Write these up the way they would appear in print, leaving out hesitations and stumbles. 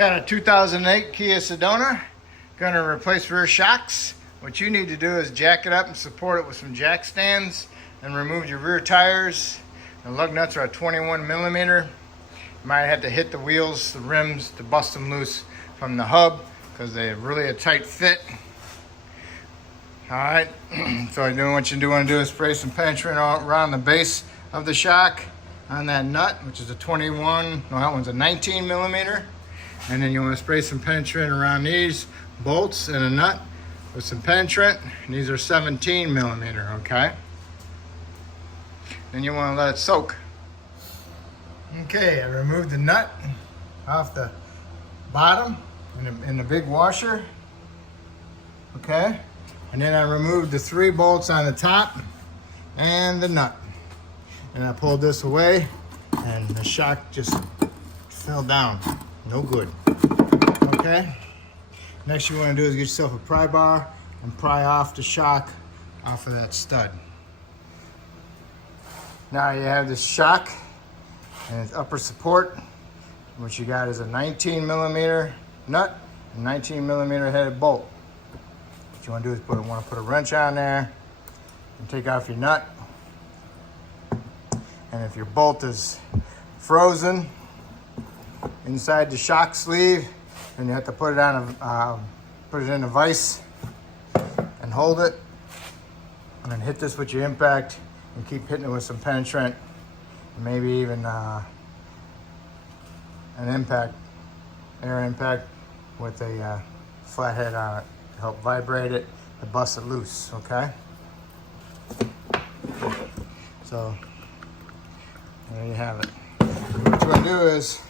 Got a 2008 Kia Sedona. Gonna replace rear shocks. What you need to do is jack it up and support it with some jack stands and remove your rear tires. The lug nuts are a 21 millimeter. You might have to hit the wheels, the rims to bust them loose from the hub because they're really a tight fit. All right, so what you want to do is spray some penetrant around the base of the shock on that nut, which is a 21, no, that one's a 19 millimeter. And then you want to spray some penetrant around these bolts and a nut with some penetrant. And these are 17 millimeter, okay? Then you want to let it soak. Okay, I removed the nut off the bottom in the big washer, okay? And then I removed the 3 bolts on the top and the nut. And I pulled this away and the shock just fell down. No good. Okay? Next you want to do is get yourself a pry bar and pry off the shock off of that stud. Now you have this shock and its upper support. What you got is a 19 millimeter nut and 19 millimeter headed bolt. What you want to do is put a wrench on there and take off your nut. And if your bolt is frozen inside the shock sleeve, then you have to put it on put it in a vise and hold it, and then hit this with your impact and keep hitting it with some penetrant, and maybe even an air impact with a flathead on it to help vibrate it to bust it loose. Okay, so there you have it. What you want to do is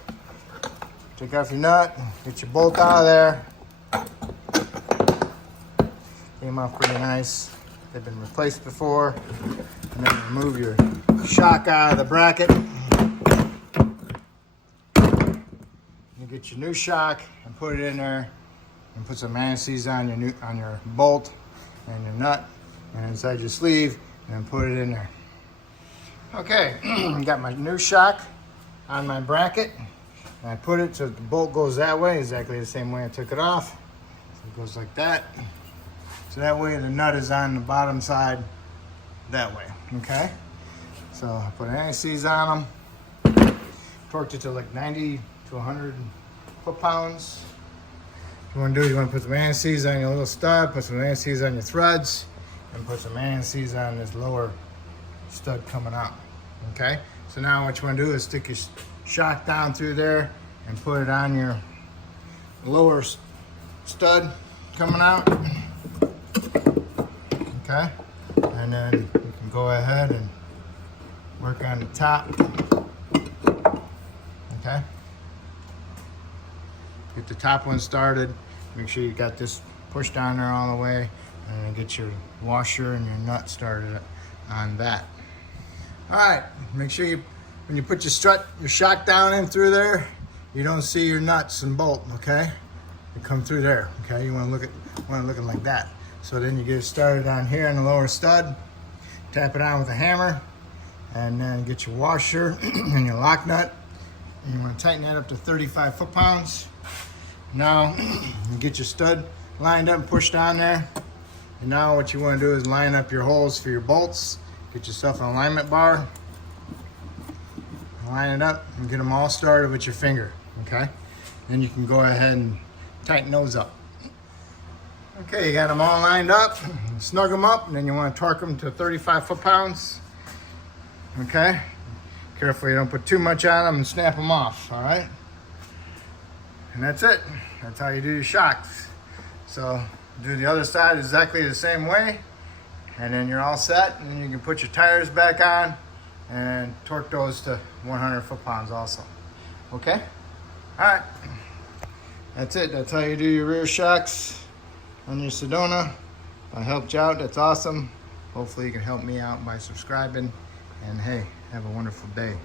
take off your nut, get your bolt out of there. Came off pretty nice. They've been replaced before. And then remove your shock out of the bracket. You get your new shock and put it in there, and put some anti-seize on your bolt and your nut and inside your sleeve, and then put it in there. Okay, got my new shock on my bracket. And I put it so the bolt goes that way, exactly the same way I took it off. So it goes like that. So that way the nut is on the bottom side that way, okay? So I put an anti-seize on them, torqued it to like 90 to 100 foot-pounds. What you want to do is you want to put some anti-seize on your little stud, put some anti-seize on your threads, and put some anti-seize on this lower stud coming out, okay? So now what you want to do is stick your shock down through there and put it on your lower stud coming out, okay? And then you can go ahead and work on the top, okay? Get the top one started. Make sure you got this pushed down there all the way, and then get your washer and your nut started on that. All right, make sure when you put your shock down in through there, you don't see your nuts and bolt, okay? You come through there, okay? You want it looking like that. So then you get it started on here on the lower stud, tap it on with a hammer, and then get your washer and your lock nut. And you want to tighten that up to 35 foot-pounds. Now you get your stud lined up and pushed on there. And now what you want to do is line up your holes for your bolts. Get yourself an alignment bar. Line it up and get them all started with your finger, okay? Then you can go ahead and tighten those up. Okay, you got them all lined up, snug them up, and then you want to torque them to 35 foot-pounds, okay? Careful you don't put too much on them and snap them off, all right? And that's it. That's how you do your shocks. So do the other side exactly the same way, and then you're all set, and then you can put your tires back on and torque those to 100 foot-pounds also. Okay? All right. That's it. That's how you do your rear shocks on your Sedona. I helped you out. That's awesome. Hopefully you can help me out by subscribing. And hey, have a wonderful day.